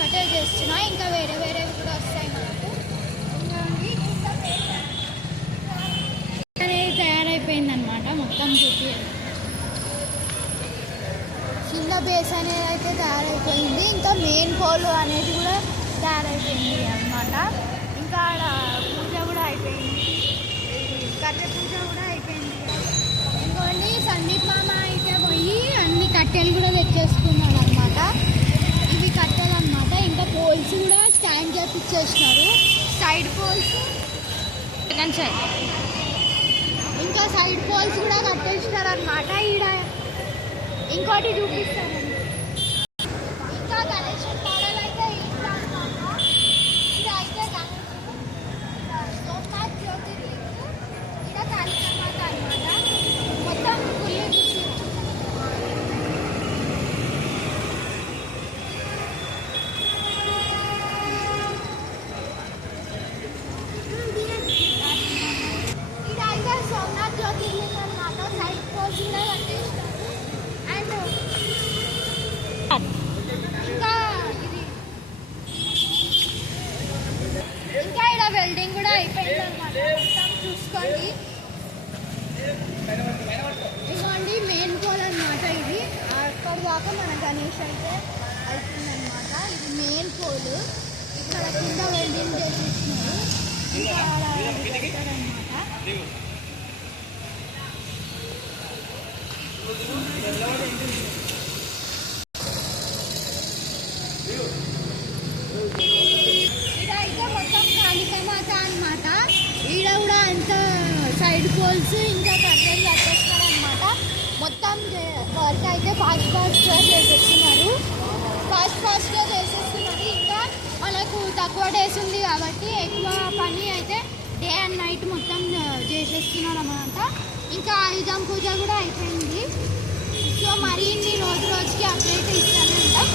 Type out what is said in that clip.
ఒక్కటే చేస్తున్నా, ఇంకా వేరే వేరేవి కూడా వస్తాయి మనకు. అనేది తయారైపోయింది అనమాట. మొత్తం చూపి చిన్న బేస్ అనేది అయితే తయారైపోయింది. ఇంకా మెయిన్ పోల్ అనేది కూడా తయారైపోయింది అనమాట. ఇంకా పూజ కూడా అయిపోయింది, కట్టె పూజ కూడా అయిపోయింది. ఇంకోండి సందీప్ మామ అయితే పోయి అన్ని కట్టెలు కూడా తెచ్చేసుకున్నాడు అనమాట. ఇవి కట్టెలు అనమాట. ఇంకా పోల్స్ కూడా స్టాండ్ చేపించేసినారు, సైడ్ పోల్స్. ఇంకా సైడ్ పోల్స్ కూడా కట్టేసినారు అనమాట. ఈడ ఇంకోటి చూపిస్తాను. ఇంకా గణేష్ మోడల్ అయితే ఇట్లా అనమాట. ఇదైతే సోమనాథ్ జ్యోతిర్లింగు, ఇక్కడ కాళికామాత అనమాట. మొత్తం ఫుల్లీ చూసి ఇదైతే సోమనాథ్ జ్యోతిర్లింగం అనమాట. సైడ్ పోల్స్ కూడా కట్టేసినారు. అండ్ ఇంకా ఇక్కడ వెల్డింగ్ కూడా అయిపోయింది అనమాట. మొత్తం చూసుకోండి. ఇదిగోండి మెయిన్ పోల్ అనమాట. ఇది అక్కడి దాకా మన గణేష్ అయితే అవుతుందన్నమాట. ఇది మెయిన్ పోల్. ఇక్కడ కింద వెల్డింగ్ చేసి ఇచ్చినారు. ఇంకా అనమాట. ఇదైతే మొత్తం కాళికామాత అనమాట. ఈడ కూడా అంత సైడ్ పోల్స్ ఇంకా కట్టెలు కట్టేస్తారనమాట. మొత్తం వర్క్ అయితే ఫాస్ట్గా చేసేస్తున్నారు. ఫాస్ట్గా చేసేస్తున్నారు. ఇంకా వాళ్ళకు తక్కువ డేస్ ఉంది కాబట్టి ఎక్కువ పని అయితే డే అండ్ నైట్ మొత్తం చేసేస్తున్నారు అన్నమాట. ఇంకా ఆయుధం పూజ కూడా అయిపోయింది. సో మరిన్ని రోజుకి అప్డేట్ ఇస్తూనే ఉంటాం.